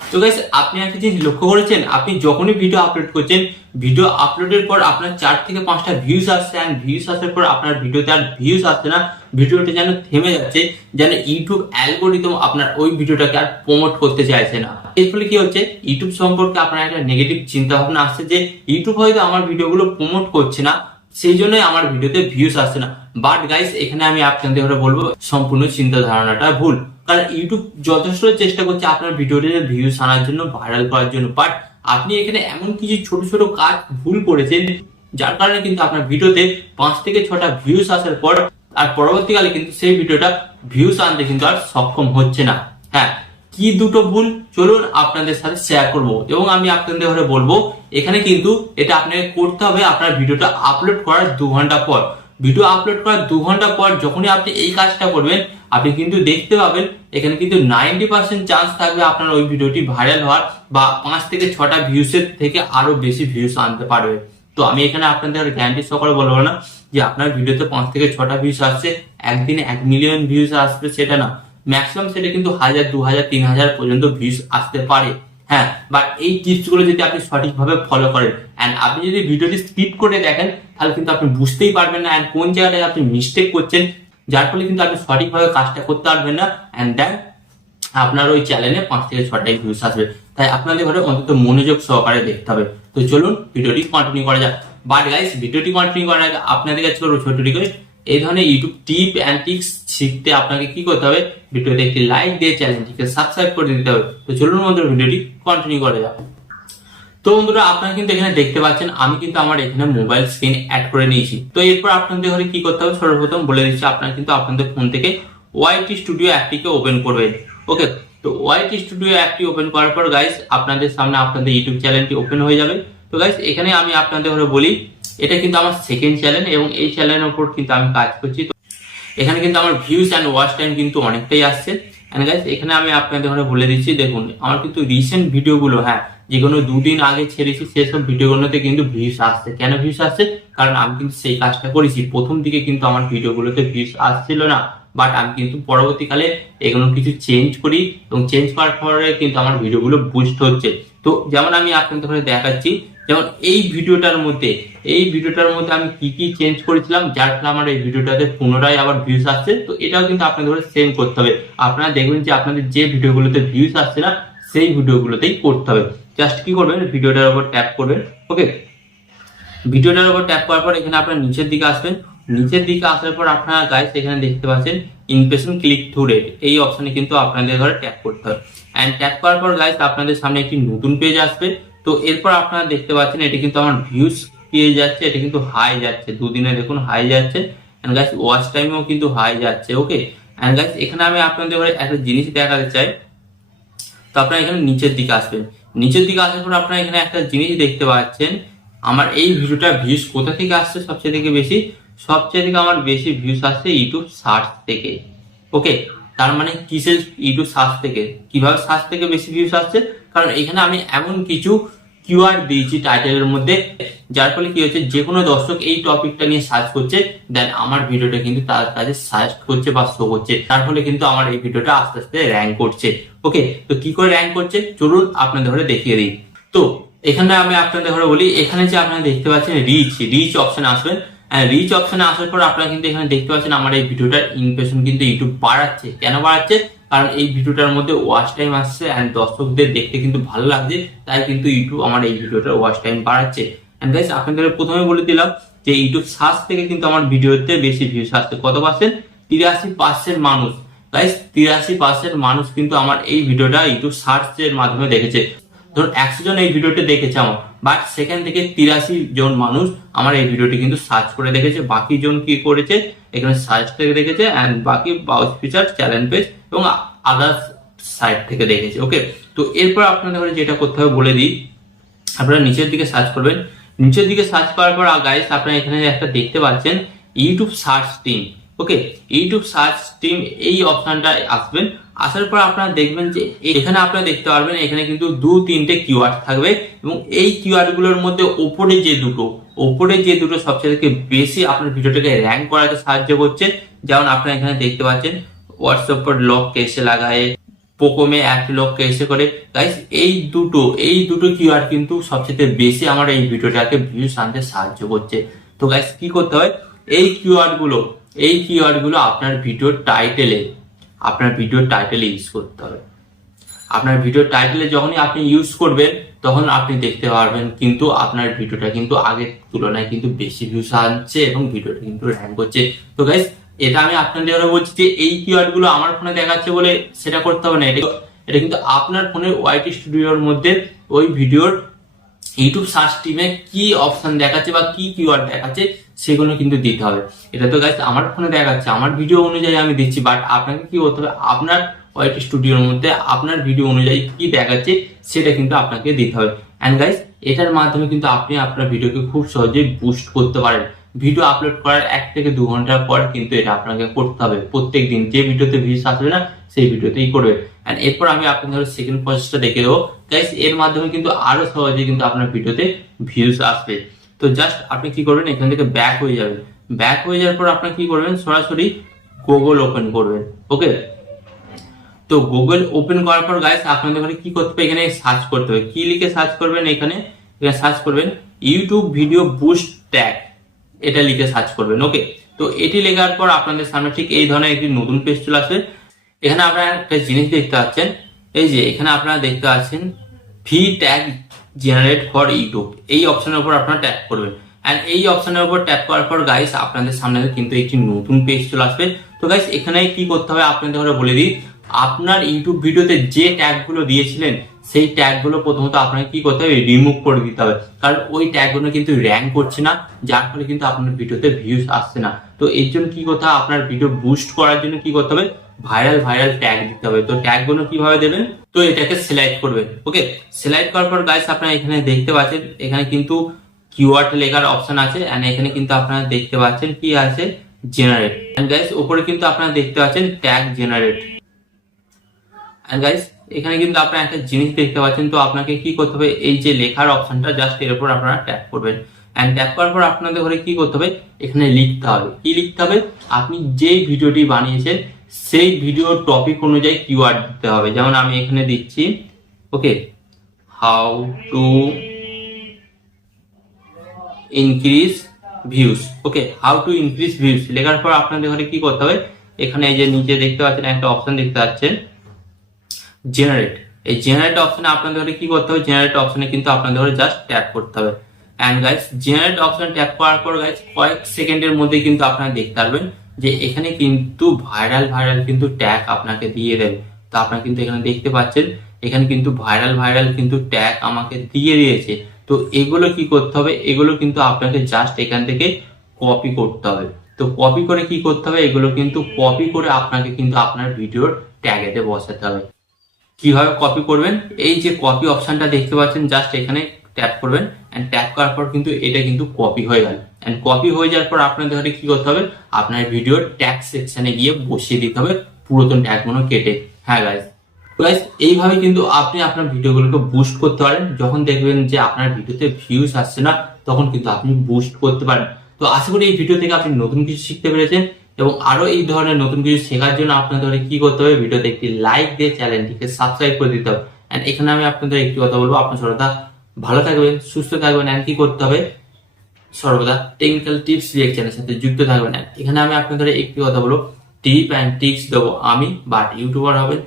তো গাইস আপনি একটা জিনিস লক্ষ্য করেছেন, আপনি যখনই ভিডিও আপলোড করছেন, ভিডিও আপলোডের পর আপনার 4 থেকে 5টা ভিউজ আসছে, এন্ড ভিউজ আসার পর আপনার ভিডিওতে আর ভিউজ আসছে না, ভিডিওটা যেন থেমে যাচ্ছে, যেন ইউটিউব অ্যালগোরিদম আপনার ওই ভিডিওটাকে আর প্রমোট করতে চাইছে না। এর ফলে কি হচ্ছে, ইউটিউব সম্পর্কে আপনার একটা নেগেটিভ চিন্তা ভাবনা আসছে যে ইউটিউব হয়তো আমার ভিডিওগুলো প্রমোট করছে না, সেই জন্যই আমার ভিডিওতে ভিউজ আসছে না। বাট গাইস এখানে আমি আপনাদের বলবো সম্পূর্ণ চিন্তা ধারণাটা ভুল। কারণ ইউটিউব যথেষ্ট চেষ্টা করছে আপনার ভিডিওটিতে ভিউজ আনার জন্য, ভাইরাল করার জন্য, বাট আপনি এখানে এমন কিছু ছোট ছোট কাজ ভুল করেছেন যার কারণে কিন্তু আপনার ভিডিওতে 5 থেকে 6টা ভিউজ আসার পর আর পরবর্তীকালে কিন্তু সেই ভিডিওটা ভিউজ আনতে কিন্তু আর সক্ষম হচ্ছে না। হ্যাঁ, কি দুটো ভুল চলুন আপনাদের সাথে শেয়ার করব, এবং আমি আপনাদের বলবো এখানে কিন্তু এটা আপনাকে করতে হবে আপনার ভিডিওটা আপলোড করার 2 ঘন্টা পর। ভিডিও আপলোড করার 2 ঘন্টা পর যখনই আপনি এই কাজটা করবেন, আপনি কিন্তু দেখতে পাবেন এখানে কিন্তু 90% চান্স থাকবে আপনার ওই ভিডিওটি ভাইরাল হওয়ার, বা 5 থেকে 6টা ভিউসের থেকে আরো বেশি ভিউস আনতে পারবে। তো আমি এখানে আপনাদের গ্যারান্টি সহকারে বলবো না যে আপনার ভিডিওতে 5 থেকে 6টা ভিউস আসছে, একদিনে 1 মিলিয়ন ভিউস আসবে সেটা না, ম্যাক্সিমাম সেটা কিন্তু 1000, 2000, 3000 পর্যন্ত ভিউস আসতে পারে। হ্যাঁ, বাট এই টিপস গুলো যদি আপনি সঠিকভাবে ফলো করেন, এন্ড আপনি যদি ভিডিওটি স্কিপ করে দেখেন, তাহলে কিন্তু আপনি বুঝতেই পারবেন না এন্ড কোন জায়গাটায় আপনি মিস্টেক করছেন, যার ফলে কিন্তু আপনি সঠিকভাবে কাজটা করতে পারবেন না, এন্ড দেন আপনার ওই চ্যানেলে 5 থেকে 6টাই ভিউস আসবে। তাই আপনাদের ঘরে অন্তত মনোযোগ সহকারে দেখতে হবে। তো চলুন ভিডিওটি কন্টিনিউ করা যাক। বাট গাইস ভিডিওটি কন্টিনিউ করার আগে আপনাদের কাছে করবো ছোট রিকোয়েস্ট, এই ধরনের ইউটিউব টিপ এন্ড ট্রিক্স শিখতে আপনাকে কি করতে হবে, ভিডিওতে একটি লাইক দিয়ে চ্যানেলটিকে সাবস্ক্রাইব করে দিতে হবে। তো চলুন বন্ধুরা ভিডিওটি কন্টিনিউ করা যাক। তো বন্ধুরা আপনারা কিন্তু এখানে দেখতে পাচ্ছেন আমি কিন্তু আমার এখানে মোবাইল স্ক্রিন অ্যাড করে নিয়েছি। তো এরপর আপনাদের ঘরে কি করতে হবে সর্বপ্রথম বলে দিচ্ছি, আপনারা কিন্তু আপনাদের ফোন থেকে ওয়াইটি স্টুডিও অ্যাপটিকে ওপেন করবেন। ওকে, তো ওয়াইটি স্টুডিও অ্যাপটি ওপেন করার পর গাইস আপনাদের সামনে আপনাদের ইউটিউব চ্যানেলটি ওপেন হয়ে যাবে। তো গাইস এখানে আমি আপনাদের ঘরে বলি এটা কিন্তু আমার সেকেন্ড চ্যানেল, এবং এই চ্যানেলের উপর কিন্তু আমি কাজ করছি। তো এখানে কিন্তু আমার ভিউজ এন্ড ওয়াচ টাইম কিন্তু অনেকটাই আসছে। এন্ড গাইস এখানে আমি আপনাদের ঘরে বলে দিচ্ছি, দেখুন আমার কিন্তু রিসেন্ট ভিডিওগুলো, হ্যাঁ যেগুলো 2 দিন আগে ছেড়েছি সেসব ভিডিওগুলোতে কিন্তু ভিউজ আসছে। কেন ভিউজ আসছে? কারণ আমি কিন্তু সেই কাজটা করেছি। প্রথম দিকে কিন্তু আমার ভিডিওগুলোতে ভিউজ আসছিল না, বাট আমি কিন্তু পরবর্তীকালে এগুলো কিছু চেঞ্জ করি, এবং চেঞ্জ করার পরে কিন্তু আমার ভিডিওগুলো বুস্ট হচ্ছে। তো যেমন আমি আপনাদের ঘরে দেখাচ্ছি, যেমন এই ভিডিওটার মধ্যে আমি কি কি চেঞ্জ করেছিলাম, যার ফলে আমার এই ভিডিওটাতে পুনরায় আবার ভিউজ আসছে। তো এটাও কিন্তু আপনাদের সেম করতে হবে। আপনারা দেখবেন যে আপনাদের যে ভিডিওগুলোতে ভিউজ আসছে না সেই ভিডিওগুলোতেই করতে হবে। জাস্ট কি করবেন, ভিডিওটার উপর ট্যাপ করবেন। ওকে, ভিডিওটার উপর ট্যাপ করার পর এখানে আপনার নিচের দিকে আসবেন। নিচের দিকে আসার পর আপনারা গাইস এখানে দেখতে পাচ্ছেন ইমপ্রেশন ক্লিক থ্রু রেট, এই অপশনে কিন্তু আপনাদের ঘরে ট্যাপ করতে হবে। এন্ড ট্যাপ করার পর গাইস আপনাদের সামনে একটি নতুন পেজ আসবে। তো এরপর আপনারা দেখতে পাচ্ছেন এটা কিন্তু আমার ভিউজ পেয়ে যাচ্ছে, এটা কিন্তু হাই যাচ্ছে, 2 দিনে দেখুন হাই যাচ্ছে। এন্ড গাইস ওয়াচ টাইমও কিন্তু হাই যাচ্ছে। ওকে, এন্ড গাইস এখানে আমি আপনাদের ঘরে একটা জিনিস দেখাতে চাই। তো আপনারা এখানে নিচের দিকে আসবেন। নিচের দিকে আসার পর আপনারা এখানে একটা জিনিস দেখতে পাচ্ছেন, আমার এই ভিডিওটা ভিউজ কোথা থেকে আসছে সবচেয়ে থেকে বেশি? সবচেয়ে থেকে আমার বেশি ভিউজ আসছে ইউটিউব সার্চ থেকে। ওকে, তার মানে কিসের? ইউটিউব সার্চ থেকে। কিভাবে সার্চ থেকে বেশি ভিউজ আসছে? কারণ এখানে আমি এমন কিছু কিওয়ার্ড দিয়েছি টাইটেলের মধ্যে, যার ফলে কি হচ্ছে, যে কোনো দর্শক এই টপিকটা নিয়ে সার্চ করছে, দেন আমার ভিডিওটা কিন্তু তার কাছে সার্চ করছে বা শো করছে, তার ফলে কিন্তু আমার এই ভিডিওটা আস্তে আস্তে র্যাঙ্ক করছে। ওকে, তো কি করে র্যাঙ্ক করছে চলুন আপনাদের ঘরে দেখিয়ে দিই। তো এখানে আমি আপনাদের ঘরে বলি, এখানে যে আপনারা দেখতে পাচ্ছেন রিচ অপশন আসবেন। রিচ অপশনে আসার পর আপনারা কিন্তু এখানে দেখতে পাচ্ছেন আমার এই ভিডিওটার ইমপ্রেশন কিন্তু ইউটিউব বাড়াচ্ছে। কেন বাড়াচ্ছে? কারণ এই ভিডিওটার মধ্যে ওয়াচ টাইম আসছে এন্ড দর্শকদের দেখতে কিন্তু ভালো লাগছে, তাই কিন্তু ইউটিউব আমার এই ভিডিওটার ওয়াচ টাইম বাড়াচ্ছে। এন্ড গাইস আপনাদের প্রথমে বলে দিলাম যে ইউটিউব সার্চ থেকে কিন্তু আমার ভিডিওতে বেশি ভিউজ আসছে। কত পার্সেন্ট? 83% মানুষ। গাইস 83% মানুষ কিন্তু আমার এই ভিডিওটা ইউটিউব সার্চের মাধ্যমে দেখেছে। ধরুন 100 জন এই ভিডিওটি দেখেছে আমার, বাট সেখান থেকে 83 জন মানুষ আমার এই ভিডিওটি কিন্তু সার্চ করে দেখেছে। বাকি জন কি করেছে, এখানে সার্চ থেকে দেখেছে, এন্ড বাকি ব্রাউজ ফিচার, চ্যানেল পেজ এবং আদার্স সাইট থেকে দেখেছে। ওকে, তো এরপর আপনাদের যেটা করতে হবে বলে দিই, আপনারা নিচের দিকে সার্চ করবেন। নিচের দিকে সার্চ করার পর গাইস আপনারা এখানে একটা দেখতে পাচ্ছেন ইউটিউব সার্চ টিম। ওকে, ইউটিউব সার্চ টিম এই অপশনটা আসবেন। আসার পর আপনারা দেখবেন যে এখানে আপনারা দেখতে পারবেন এখানে কিন্তু 2-3টে কিওয়ার্ড থাকবে, এবং এই কিওয়ার্ড গুলোর মধ্যে ওপরে যে দুটো সবচেয়ে থেকে বেশি আপনার ভিডিওটাকে র্যাঙ্ক করাতে সাহায্য করছে। যেমন আপনারা এখানে দেখতে পাচ্ছেন হোয়াটসঅ্যাপ पर लॉक कैसे लगाए, পোকোমে 1 লক্ষ এসে করে গাইস, এই দুটো কিওয়ার্ড কিন্তু সবচেয়ে বেশি আমার এই ভিডিওটাকে ভিউজ আনতে সাহায্য করছে। তো গাইস কি করতে হয়, এই কিওয়ার্ডগুলো আপনার ভিডিওর টাইটেলে ইউজ করতে হবে। আপনার ভিডিওর টাইটেলে যখনই আপনি ইউজ করবেন তখন আপনি দেখতে পারবেন কিন্তু আপনার ভিডিওটা কিন্তু আগের তুলনায় কিন্তু বেশি ভিউজ আনছে এবং ভিডিওটা কিন্তু র্যাঙ্ক করছে। তো গাইস এটা আমি আপনাদের বলছি যে এই কিওয়ার্ড গুলো আমার ফোনে দেখাচ্ছে বলে সেটা করতে হবে না, এটা কিন্তু আপনার ফোনের ওয়াইটি স্টুডিওর মধ্যে ওই ভিডিওর ইউটিউব সার্চ টিমে কি অপশন দেখাচ্ছে বা কি কিওয়ার্ড দেখাচ্ছে সেগুলো কিন্তু দিতে হবে। এটা তো গাইস আমার ফোনে দেখাচ্ছে, আমার ভিডিও অনুযায়ী আমি দিচ্ছি, বাট আপনাকে কি করতে হবে, আপনার ওয়াইটি স্টুডিওর মধ্যে আপনার ভিডিও অনুযায়ী কি দেখাচ্ছে সেটা কিন্তু আপনাকে দিতে হবে। এন্ড গাইস এটার মাধ্যমে কিন্তু আপনি আপনার ভিডিওকে খুব সহজেই বুস্ট করতে পারেন। ভিডিও আপলোড করার 1 থেকে 2 ঘন্টা পর কিন্তু এটা আপনাকে করতে হবে। প্রত্যেক দিন যে ভিডিওতে ভিউজ আসবে না সেই ভিডিওতেই করবে। এন্ড এরপর আমি আপনাদের সেকেন্ড প্রসেসটা দেখে দেবো গাইস, এর মাধ্যমে কিন্তু আরো সহজে কিন্তু আপনার ভিডিওতে ভিউজ আসবে। তো জাস্ট আপনি কি করবেন, এখান থেকে ব্যাক হয়ে যাবেন। ব্যাক হয়ে যাওয়ার পর আপনি কি করবেন, সরাসরি গুগল ওপেন করবেন। ওকে, তো গুগল ওপেন করার পর গাইস আপনাদের কি করতে হবে, এখানে সার্চ করতে হবে। কি লিখে সার্চ করবেন, এখানে সার্চ করবেন ইউটিউব ভিডিও বুস্ট ট্যাগ, এটা লিখে সার্চ করবেন। ওকে, তো এটি লেখার পর আপনাদের সামনে ঠিক এই ধরনের একটি নতুন পেজ চলে আসবে। এখানে আপনারা একটা জিনিস দেখতে পাচ্ছেন, এই যে এখানে আপনারা দেখতে পাচ্ছেন V tag generate for YouTube, এই অপশনের উপর আপনারা ট্যাপ করবেন। এন্ড এই অপশনের উপর ট্যাপ করার পর গাইস আপনাদের সামনে কিন্তু একটি নতুন পেজ চলে আসবে। তো গাইস এখানে কি করতে হবে আপনাদের বলে দিই, আপনার ইউটিউব ভিডিওতে যে ট্যাগ গুলো দিয়েছিলেন সেই ট্যাগ গুলো প্রথমত আপনাকে কি করতে হবে, রিমুভ করে দিতে হবে, কারণ ওই ট্যাগ গুলো কিন্তু র্যাঙ্ক করছে না, যার ফলে কিন্তু আপনার ভিডিওতে ভিউজ আসছে না। তো এর জন্য কি করতে হবে, আপনার ভিডিও বুস্ট করার জন্য কি করতে হবে, ভাইরাল ট্যাগ দিতে হবে। তো ট্যাগ গুলো কিভাবে দেবেন, তো এটাকে সিলেক্ট করবেন। ওকে, সিলেক্ট করার পর গাইস আপনারা এখানে দেখতে পাচ্ছেন এখানে কিন্তু কিওয়ার্ড লেখার অপশন আছে। এন্ড এখানে কিন্তু আপনারা দেখতে পাচ্ছেন কি আছে, জেনারেট। এন্ড গাইস উপরে কিন্তু আপনারা দেখতে পাচ্ছেন ট্যাগ জেনারেট। এন্ড গাইস এখানে কিন্তু আপনারা একটা জিনিস দেখতে পাচ্ছেন, তো আপনাকে কি করতে হবে, এই যে লেখার অপশনটা জাস্ট এর উপর আপনারা ট্যাপ করবেন। এন্ড ট্যাপ করার পর আপনাদের ঘরে কি করতে হবে, এখানে লিখতে হবে। কি লিখতে হবে, আপনি যে ভিডিওটি বানিয়েছেন সেই ভিডিওর টপিক অনুযায়ী কিওয়ার্ড দিতে হবে। যেমন আমি এখানে দিচ্ছি, okay, how to increase views. Okay, how to increase views লেখার পর আপনাদের ঘরে কি করতে হবে, এখানে এই যে নিচে দেখতে পাচ্ছেন একটা অপশন দেখতে পাচ্ছেন জেনারেট, এই জেনারেট অপশনে আপনাদের কি করতে হবে, জেনারেট অপশনে কিন্তু আপনাদের জাস্ট ট্যাপ করতে হবে। And guys generate option tap করার পর গাইস কয়েক সেকেন্ডের মধ্যে কিন্তু আপনারা দেখতে পারবেন যে এখানে কিন্তু ভাইরাল কিন্তু ট্যাগ আপনাকে দিয়ে দেবে। তো আপনারা কিন্তু এখানে দেখতে পাচ্ছেন এখানে কিন্তু ভাইরাল কিন্তু ট্যাগ আমাকে দিয়ে দিয়েছে। তো এগুলো কি করতে হবে, এগুলো কিন্তু আপনাকে জাস্ট এখান থেকে কপি করতে হবে। তো কপি করে কি করতে হবে, এগুলো কিন্তু কপি করে আপনাকে কিন্তু আপনার ভিডিওর ট্যাগেতে বসাতে হবে। কিভাবে কপি করবেন, এই যে কপি অপশনটা দেখতে পাচ্ছেন জাস্ট এখানে ট্যাপ করবেন। এন্ড ট্যাপ করার পর কিন্তু এটা কিন্তু কপি হয়ে গেল। এন্ড কপি হয়ে যাওয়ার পর আপনাদের ঘরে কি করতে হবে, আপনার ভিডিওর ট্যাগ সেকশনে গিয়ে বসিয়ে দিতে হবে পুরাতন ট্যাগগুলো কেটে। হ্যাঁ গাইস, এইভাবে কিন্তু আপনি আপনার ভিডিওগুলোকে বুস্ট করতে পারেন। যখন দেখবেন যে আপনার ভিডিওতে ভিউজ আসছে না তখন কিন্তু আপনি বুস্ট করতে পারেন। তো আশা করি এই ভিডিও থেকে আপনি নতুন কিছু শিখতে পেরেছেন, এবং আরো এই ধরনের নতুন কিছু শেখার জন্য আপনাদের কি করতে হবে, ভিডিওতে একটি লাইক দিয়ে চ্যানেলটিকে সাবস্ক্রাইব করে দিতে হবে। এন্ড এখানে আমি আপনাদের একটি কথা বলবো, আপনার সর্বদা ভালো থাকবেন, সুস্থ থাকবেন। এন্ড কি করতে হবে, সর্বদা টেকনিক্যাল টিপস রিঅ্যাকশনের সাথে যুক্ত থাকবেন। এখানে আমি আপনাদের একটি কথা বলবো, টিপ অ্যান্ড ট্রিক্স দেবো আমি, বাট ইউটিউবার হবেন